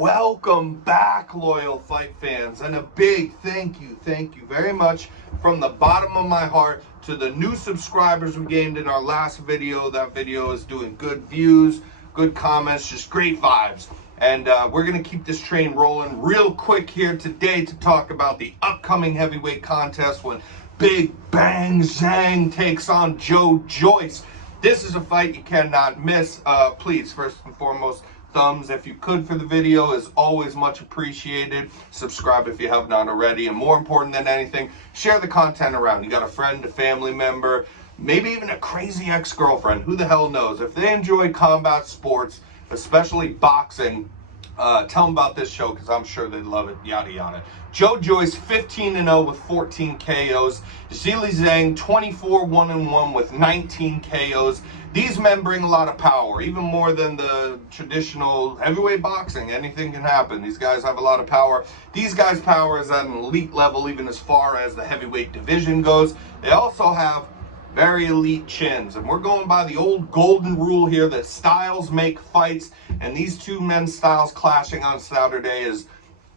Welcome back, loyal fight fans, and a big thank you very much from the bottom of my heart to the new subscribers we gained in our last video. That video is doing good views, good comments, just great vibes. And we're going to keep this train rolling real quick here today to talk about the upcoming heavyweight contest when Big Bang Zhang takes on Joyce. This is a fight you cannot miss. Please, first and foremost, thumbs if you could for the video is always much appreciated. Subscribe if you have not already, and more important than anything, share the content around. You got a friend, a family member, maybe even a crazy ex-girlfriend, who the hell knows. If they enjoy combat sports, especially boxing, tell them about this show because I'm sure they'd love it, yada yada. Joyce 15-0 with 14 KOs. Zhilei Zhang 24-1-1 with 19 KOs. These men bring a lot of power, even more than the traditional heavyweight boxing. Anything can happen. These guys have a lot of power. These guys' power is at an elite level, even as far as the heavyweight division goes. They also have very elite chins, and we're going by the old golden rule here that styles make fights, and these two men's styles clashing on Saturday is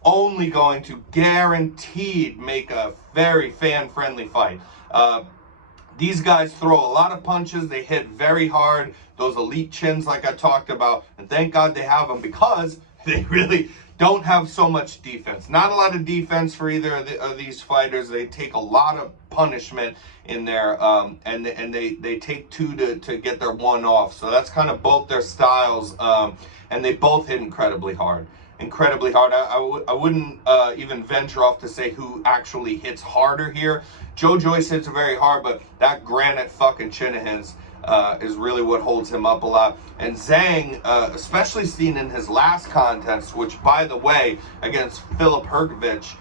only going to guaranteed make a very fan-friendly fight. These guys throw a lot of punches. They hit very hard. Those elite chins like I talked about. And thank God they have them because they really don't have so much defense. Not a lot of defense for either of these fighters. They take a lot of punishment in there. And they take two to get their one off. So that's kind of both their styles. And they both hit incredibly hard. Incredibly hard. I wouldn't even venture off to say who actually hits harder here. Joyce hits very hard, but that granite fucking chin of his is really what holds him up a lot. And Zhang, especially seen in his last contest, which by the way, against Filip Hrgović,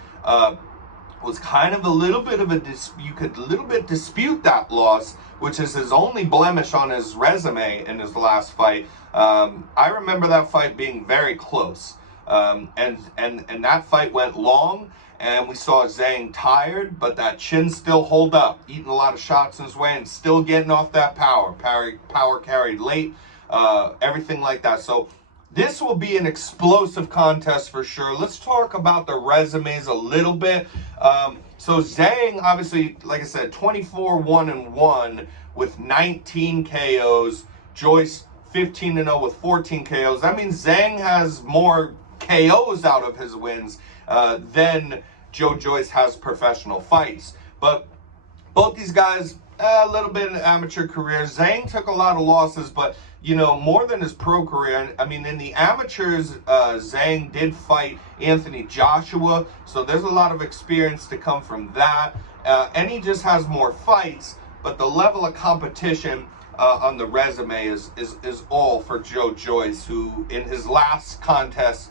was kind of a little bit of a you could a little bit dispute that loss, which is his only blemish on his resume in his last fight. I remember that fight being very close. And that fight went long, and we saw Zhang tired, but that chin still hold up, eating a lot of shots in his way and still getting off that power carried late, everything like that. So this will be an explosive contest for sure. Let's talk about the resumes a little bit. So Zhang, obviously, like I said, 24-1-1 with 19 KOs. Joyce 15-0 with 14 KOs. That means Zhang has more KOs out of his wins than Joyce has professional fights. But both these guys, a little bit in amateur career. Zhang took a lot of losses, but you know, more than his pro career. I mean, in the amateurs, Zhang did fight Anthony Joshua, so there's a lot of experience to come from that. And he just has more fights, but the level of competition on the resume is all for Joyce, who in his last contest,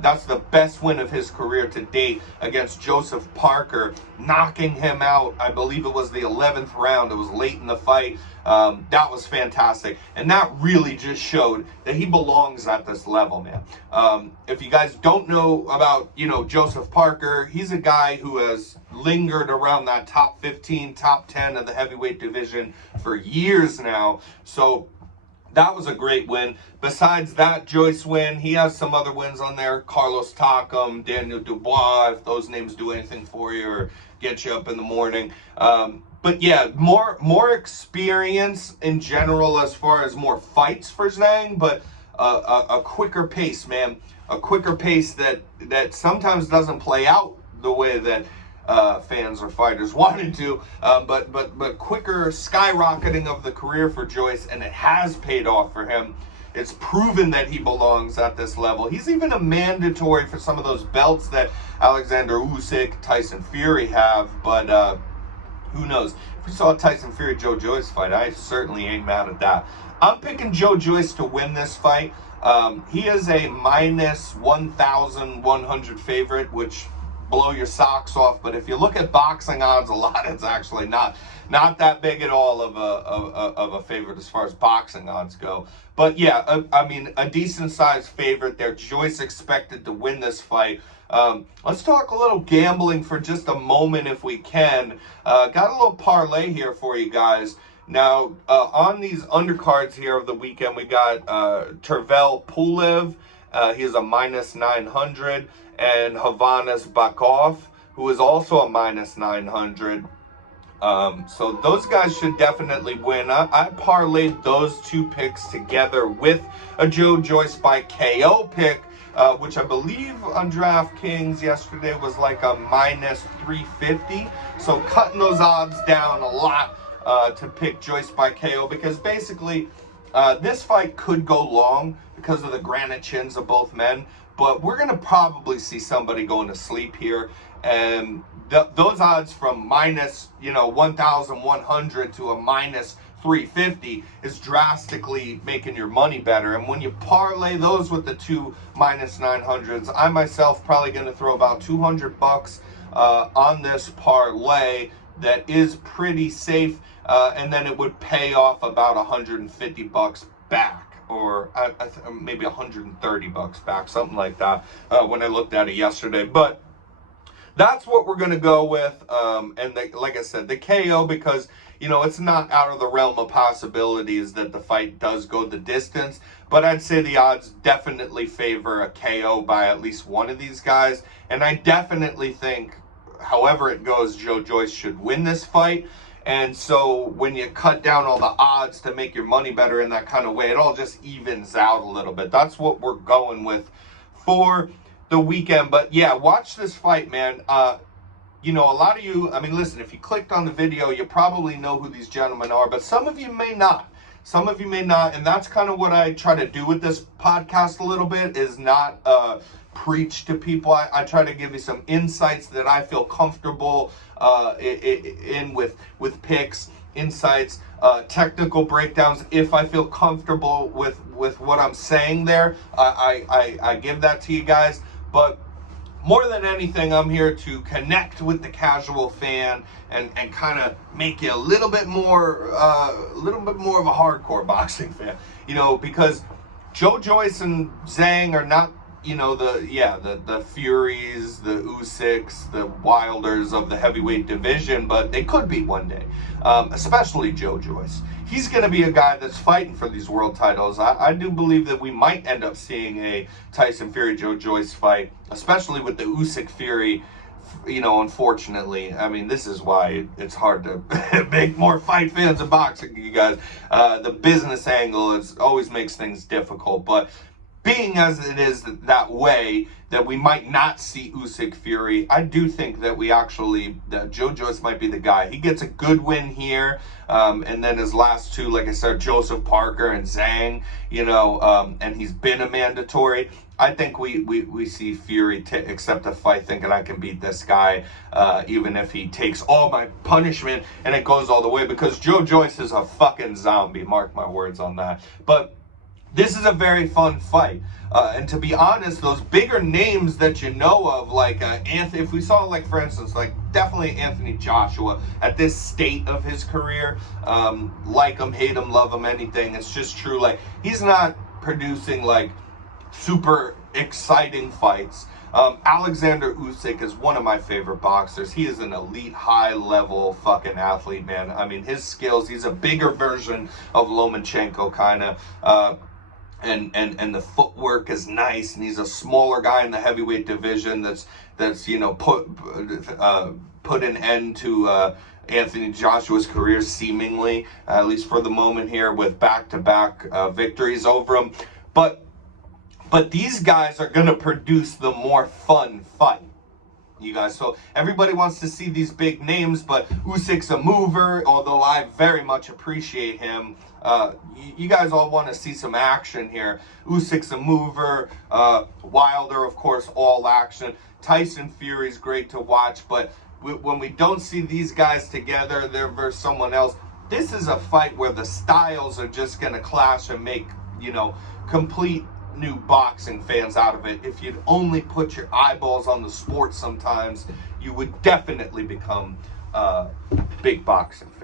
that's the best win of his career to date against Joseph Parker, knocking him out. I believe it was the 11th round. It was late in the fight. That was fantastic. And that really just showed that he belongs at this level, man. If you guys don't know about, Joseph Parker, he's a guy who has lingered around that top 15, top 10 of the heavyweight division for years now. So that was a great win. Besides that Joyce win, he has some other wins on there. Carlos Takam, Daniel Dubois, if those names do anything for you or get you up in the morning. But yeah, more experience in general as far as more fights for Zhang, but a quicker pace, man. A quicker pace that sometimes doesn't play out the way that fans or fighters wanted to, but quicker skyrocketing of the career for Joyce, and it has paid off for him. It's proven that he belongs at this level. He's even a mandatory for some of those belts that Alexander Usyk, Tyson Fury have, but who knows? If we saw a Tyson Fury Joyce fight, I certainly ain't mad at that. I'm picking Joyce to win this fight. He is a minus 1,100 favorite, which blow your socks off, but if you look at boxing odds a lot, it's actually not that big at all of a favorite as far as boxing odds go. But yeah, I mean, a decent sized favorite there. Joyce expected to win this fight. Let's talk a little gambling for just a moment if we can. Got a little parlay here for you guys. Now, on these undercards here of the weekend, we got Tervel Pulev He is a minus 900. And Havanas Bakov, who is also a minus 900. So those guys should definitely win. I parlayed those two picks together with a Joyce by KO pick, which I believe on DraftKings yesterday was like a minus 350. So cutting those odds down a lot to pick Joyce by KO, because basically this fight could go long because of the granite chins of both men. But we're going to probably see somebody going to sleep here. And those odds from minus, 1,100 to a minus 350 is drastically making your money better. And when you parlay those with the two minus 900s, I myself probably going to throw about 200 bucks on this parlay that is pretty safe. And then it would pay off about 150 bucks back. Or maybe 130 bucks back, something like that, when I looked at it yesterday. But that's what we're going to go with. And like I said, the KO, because, it's not out of the realm of possibilities that the fight does go the distance. But I'd say the odds definitely favor a KO by at least one of these guys. And I definitely think, however it goes, Joyce should win this fight. And so when you cut down all the odds to make your money better in that kind of way, it all just evens out a little bit. That's what we're going with for the weekend. But yeah, watch this fight, man. A lot of you, listen, if you clicked on the video, you probably know who these gentlemen are, but some of you may not. Some of you may not, and that's kind of what I try to do with this podcast a little bit, is not preach to people. I try to give you some insights that I feel comfortable in with picks, insights, technical breakdowns. If I feel comfortable with what I'm saying there, I give that to you guys. But more than anything, I'm here to connect with the casual fan and kind of make you a little bit more of a hardcore boxing fan. Because Joyce and Zhang are not, the Furies, the Usyks, the Wilders of the heavyweight division, but they could be one day, especially Joyce. He's going to be a guy that's fighting for these world titles. I do believe that we might end up seeing a Tyson Fury Joyce fight, especially with the Usyk Fury. Unfortunately, this is why it's hard to make more fight fans of boxing, you guys. The business angle always makes things difficult, but being as it is that way, that we might not see Usyk Fury, I do think that that Joyce might be the guy. He gets a good win here, and then his last two, like I said, Joseph Parker and Zhang, and he's been a mandatory. I think we see Fury accept a fight thinking, I can beat this guy, even if he takes all my punishment and it goes all the way, because Joyce is a fucking zombie, mark my words on that. But this is a very fun fight. And to be honest, those bigger names that you know of, like Anthony, if we saw, like, for instance, like definitely Anthony Joshua at this state of his career, like him, hate him, love him, anything, it's just true. Like, he's not producing like super exciting fights. Alexander Usyk is one of my favorite boxers. He is an elite, high-level fucking athlete, man. His skills, he's a bigger version of Lomachenko, kind of. And the footwork is nice, and he's a smaller guy in the heavyweight division that's put an end to Anthony Joshua's career, seemingly, at least for the moment here, with back-to-back victories over him. But these guys are going to produce the more fun fight, you guys. So everybody wants to see these big names, but Usyk's a mover, although I very much appreciate him. You guys all want to see some action here. Usyk's a mover. Wilder, of course, all action. Tyson Fury's great to watch, but when we don't see these guys together, they're versus someone else. This is a fight where the styles are just going to clash and make, complete new boxing fans out of it. If you'd only put your eyeballs on the sport sometimes, you would definitely become big boxing fans.